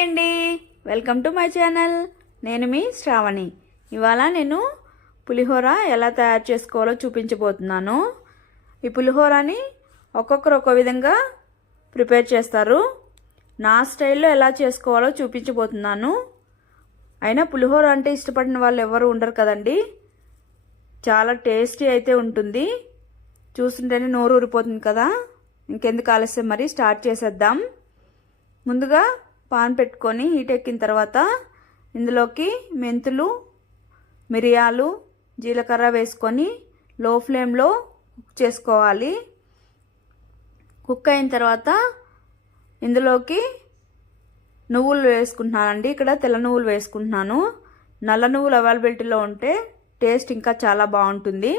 Hi అండి, welcome to my channel. నేను మీ శ్రావణి. ఇవాళ నేను పులిహోర ఎలా తయారు చేసుకోవాలో చూపించబోతున్నాను. ఈ పులిహోరని ఒక్కొక్కరు ఒక్కో విధంగా ప్రిపేర్ చేస్తారు. నా స్టైల్లో ఎలా చేసుకోవాలో చూపించబోతున్నాను. అయినా పులిహోర అంటే ఇష్టపడిన వాళ్ళు ఎవరు ఉండరు కదండి. చాలా టేస్టీ అయితే ఉంటుంది. చూస్తుంటేనే నోరు ఊరిపోతుంది కదా. ఇంకెందుకు ఆలస్యం, మరి స్టార్ట్ చేసేద్దాం. ముందుగా పాన్ పెట్టుకొని హీట్ ఎక్కిన తర్వాత ఇందులోకి మెంతులు, మిరియాలు, జీలకర్ర వేసుకొని లో ఫ్లేమ్లో కుక్ చేసుకోవాలి. కుక్ అయిన తర్వాత ఇందులోకి నువ్వులు వేసుకుంటున్నానండి. ఇక్కడ తెల్ల నువ్వులు వేసుకుంటున్నాను. నల్ల నువ్వులు అవైలబిలిటీలో ఉంటే టేస్ట్ ఇంకా చాలా బాగుంటుంది.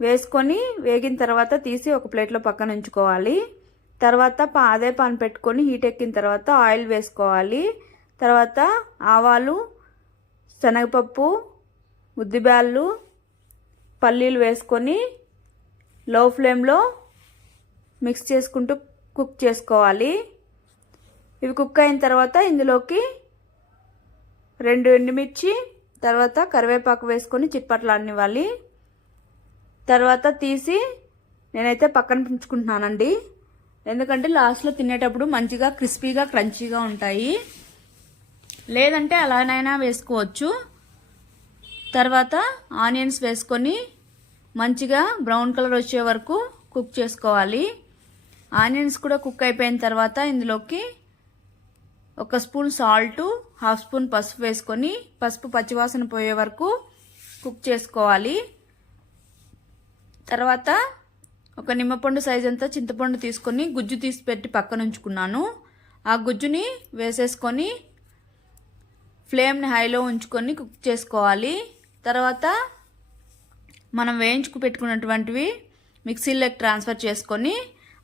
వేసుకొని వేగిన తర్వాత తీసి ఒక ప్లేట్లో పక్కన ఉంచుకోవాలి. తర్వాత అదే పాన్ పెట్టుకొని హీట్ ఎక్కిన తర్వాత ఆయిల్ వేసుకోవాలి. తర్వాత ఆవాలు, శనగపప్పు, ఉద్దిబ్యాళ్ళు, పల్లీలు వేసుకొని లో ఫ్లేమ్లో మిక్స్ చేసుకుంటూ కుక్ చేసుకోవాలి. ఇవి కుక్ అయిన తర్వాత ఇందులోకి 2 ఎండుమిర్చి, తర్వాత కరివేపాకు వేసుకొని చిట్పట్లాడనివ్వాలి. తర్వాత తీసి నేనైతే పక్కన ఉంచుకుంటున్నానండి. ఎందుకంటే లాస్ట్లో తినేటప్పుడు మంచిగా క్రిస్పీగా క్రంచీగా ఉంటాయి. లేదంటే అలానైనా వేసుకోవచ్చు. తర్వాత ఆనియన్స్ వేసుకొని మంచిగా బ్రౌన్ కలర్ వచ్చే వరకు కుక్ చేసుకోవాలి. ఆనియన్స్ కూడా కుక్ అయిపోయిన తర్వాత ఇందులోకి 1 స్పూన్ సాల్ట్, 1/2 స్పూన్ పసుపు వేసుకొని పసుపు పచ్చివాసన పోయే వరకు కుక్ చేసుకోవాలి. తర్వాత ఒక నిమ్మపండు సైజ్ అంతా చింతపండు తీసుకొని గుజ్జు తీసి పెట్టి పక్కన ఉంచుకున్నాను. ఆ గుజ్జుని వేసేసుకొని ఫ్లేమ్ని హైలో ఉంచుకొని కుక్ చేసుకోవాలి. తర్వాత మనం వేయించుకు పెట్టుకున్నటువంటివి మిక్సీలోకి ట్రాన్స్ఫర్ చేసుకొని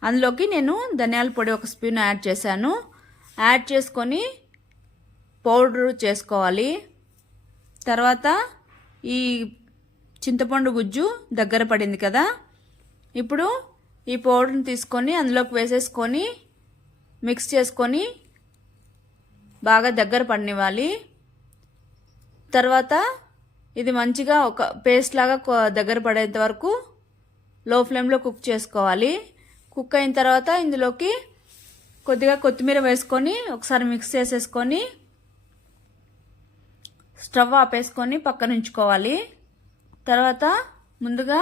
అందులోకి నేను ధనియాల పొడి 1 స్పూన్ యాడ్ చేశాను. యాడ్ చేసుకొని పౌడర్ చేసుకోవాలి. తర్వాత ఈ చింతపండు గుజ్జు దగ్గర పడింది కదా. ఇప్పుడు ఈ పౌడర్ని తీసుకొని అందులోకి వేసేసుకొని మిక్స్ చేసుకొని బాగా దగ్గర పడనివ్వాలి. తర్వాత ఇది మంచిగా ఒక పేస్ట్ లాగా దగ్గర పడేంత వరకు లో ఫ్లేమ్లో కుక్ చేసుకోవాలి. కుక్ అయిన తర్వాత ఇందులోకి కొద్దిగా కొత్తిమీర వేసుకొని ఒకసారి మిక్స్ చేసేసుకొని స్టవ్ ఆపేసుకొని పక్కన ఉంచుకోవాలి. తర్వాత ముందుగా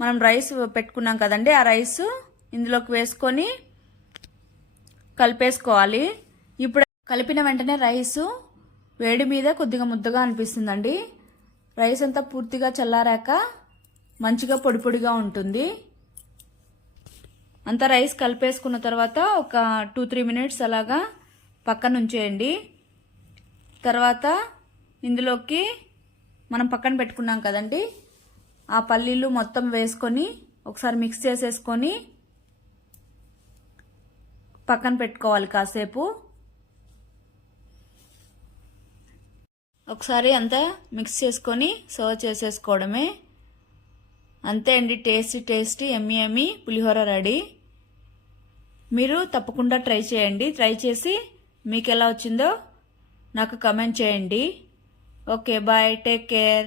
మనం రైస్ పెట్టుకున్నాం కదండి, ఆ రైస్ ఇందులోకి వేసుకొని కలిపేసుకోవాలి. ఇప్పుడు కలిపిన వెంటనే రైస్ వేడి మీద కొద్దిగా ముద్దగా అనిపిస్తుందండి. రైస్ అంతా పూర్తిగా చల్లారాక మంచిగా పొడి పొడిగా ఉంటుంది. అంతా రైస్ కలిపేసుకున్న తర్వాత ఒక 2-3 మినిట్స్ అలాగా పక్కన ఉంచేయండి. తర్వాత ఇందులోకి మనం పక్కన పెట్టుకున్నాం కదండి, ఆ పల్లీలు మొత్తం వేసుకొని ఒకసారి మిక్స్ చేసేసుకొని పక్కన పెట్టుకోవాలి. కాసేపు ఒకసారి అంతా మిక్స్ చేసుకొని సర్వ్ చేసేసుకోవడమే. అంతే అండి, టేస్టీ యమ్మీ పులిహోర రెడీ. మీరు తప్పకుండా ట్రై చేయండి. ట్రై చేసి మీకు ఎలా వచ్చిందో నాకు కమెంట్ చేయండి. Okay, bye, take care.